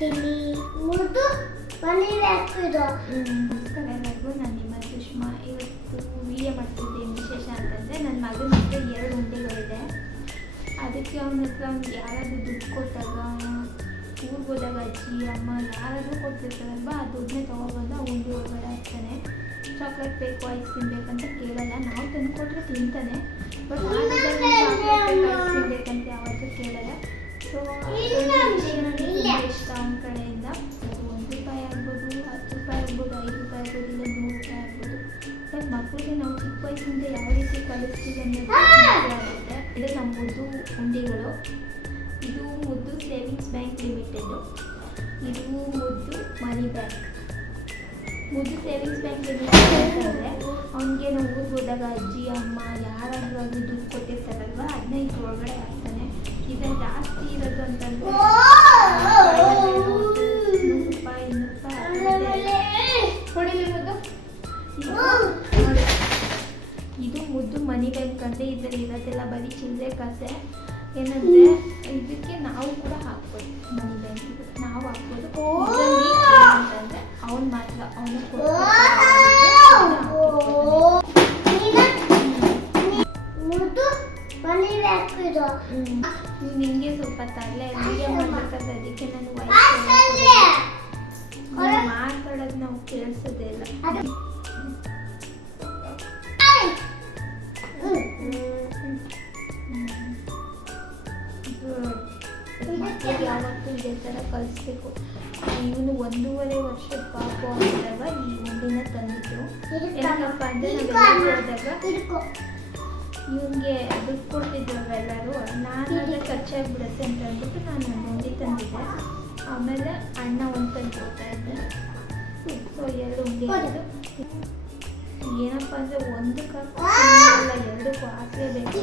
ನಮಸ್ಕಾರ ಎಲ್ಲರಿಗೂ, ನಾನು ನಿಮ್ಮ ಸುಷ್ಮಾ. ಇವತ್ತು ವಿಡಿಯೋ ಮಾಡ್ತಿದ್ದೇನೆ. ವಿಶೇಷ ಅಂತಂದರೆ ನನ್ನ ಮಗನ ಹತ್ರ 2 ಉಂಡೆಗಳಿದೆ. ಅದಕ್ಕೆ ಅವನ ಹತ್ರ ಯಾರಾದರೂ ದುಡ್ಡು ಕೊಟ್ಟಾಗ, ಊರಿಗೆ ಹೋದಾಗ ಅಜ್ಜಿ ಅಮ್ಮ ಯಾರಾದರೂ ಕೊಡ್ತಿರ್ತಾರಲ್ವ, ಆ ದುಡ್ಡನ್ನೇ ತೊಗೊಬಂದು ಆ ಉಂಡೆ ಒಳಗಡೆ ಹಾಕ್ತಾನೆ. ಚಾಕ್ಲೇಟ್ ಬೇಕು, ಐಸ್ ಕ್ರೀಮ್ ಬೇಕಂತ ಕೇಳಲ್ಲ. ನಾವು ತಂದು ಕೊಟ್ಟರೆ ತಿಂತಾನೆ. ಬಟ್ ಚಾಕ್ಲೇಟ್ ಐಸ್ ಕ್ರೀಮ್ ಬೇಕಂತ ಯಾವತ್ತೂ ಕೇಳಲ್ಲ. ಸೊ ತುಂಬ ಇಷ್ಟ ಅವನ ಕಡೆಯಿಂದ. ಅದು ₹1 ಆಗ್ಬೋದು, ₹10 ಆಗ್ಬೋದು, ₹5 ಆಗ್ಬೋದು, ಇಲ್ಲ ₹100 ಆಗ್ಬೋದು. ಬಟ್ ಮಕ್ಕಳಿಗೆ ನಾವು ಚಿಕ್ಕ ವಯಸ್ಸಿಂದ ಯಾವ ರೀತಿ ಕಲಿಸ್ತೀವಿ ಅನ್ನೋದು ಆಗುತ್ತೆ. ಇದು ನಮ್ಮ ಮುದ್ದು ಉಂಡೆಗಳು. ಇದು ಮುದ್ದು ಸೇವಿಂಗ್ಸ್ ಬ್ಯಾಂಕ್ ಲಿಮಿಟೆಡು. ಇದು ಮುದ್ದು ಮನಿ ಬ್ಯಾಂಕ್. ಮುದ್ದು ಸೇವಿಂಗ್ಸ್ ಬ್ಯಾಂಕ್ ಲಿಮಿಟೆಡ್ ಅಂತಂದರೆ ಅವನಿಗೆ ನಾವು ಊರಿಗೆ ಹೋದಾಗ ಅಜ್ಜಿ ಅಮ್ಮ ಯಾರಾದರೂ ಅದು ದುಡ್ಡು ಕೊಟ್ಟಿರ್ತಾರಲ್ವ, ಅದನ್ನ ಇದ್ರ ಒಳಗಡೆ ಹಾಕ್ತಾನೆ. ಇದನ್ನು ಜಾಸ್ತಿ ಇರೋದು ಅಂತಂದರೆ ಹೊಡಿಲಿ ಮುದ್ದು. ಇದು ಮುದ್ದು ಮನಿ ಬ್ಯಾಂಕ್ ಅಂದರೆ ಇದರಲ್ಲಿ ಇರೋದೆಲ್ಲ ಬರೀ ಚಿಲ್ಲರೆ ಕಾಸೆ. ಏನಂದರೆ ಇದಕ್ಕೆ ನಾವು ಕೂಡ ಹಾಕ್ಬೋದು. ಮನಿ ಬ್ಯಾಂಕಿಗೆ ನಾವು ಹಾಕ್ಬೋದು. ಅಂತಂದರೆ ಅವನು ಮಾತ್ರ ಅವನು ನಿಮಗೆ ಸ್ವಲ್ಪ ತರಲೆ ವಿಡಿಯೋ ಮಾಡ್ಬೇಕಾದ್ರೆ ಅದಕ್ಕೆ ನಾನು ಮಾತಾಡೋದು ನಾವು ಕೇಳಿಸೋದೇ ಇಲ್ಲ. ಮಕ್ಕಳಿಗೆ ಯಾವತ್ತೂ ಇದೇ ಥರ ಕಲಿಸ್ಬೇಕು. ಇವನು 1.5 ವರ್ಷದ ಪಾಪು ಆಗಿದ್ದಾಗ ಈ ಉಂಡಿನ ತಂದಿದ್ದು. ಏನಪ್ಪ ಅಂದರೆ ನಾವೆಲ್ಲ ಹೋದಾಗ ಇವನಿಗೆ ದುಡ್ಡು ಕೊಡ್ತಿದ್ರು ಎಲ್ಲರೂ. ನಾನಾದರೆ ಖರ್ಚಾಗಿಬಿಡುತ್ತೆ ಅಂತ ಅಂದ್ಬಿಟ್ಟು ನಾನು ಒಂದು ಉಂಡೆ ತಂದಿದ್ದೆ. ಆಮೇಲೆ ಅಣ್ಣ ಒಂದು ತಂದು ಕೊಡ್ತಾ ಇದ್ದೆ. ಸೊ 2 ಉಂಡೆ ಇದ್ದು ಏನಪ್ಪ ಅಂದರೆ 1ಕ್ಕೆ ಅಲ್ಲ 2ಕ್ಕೂ ಹಾಕಲೇಬೇಕು.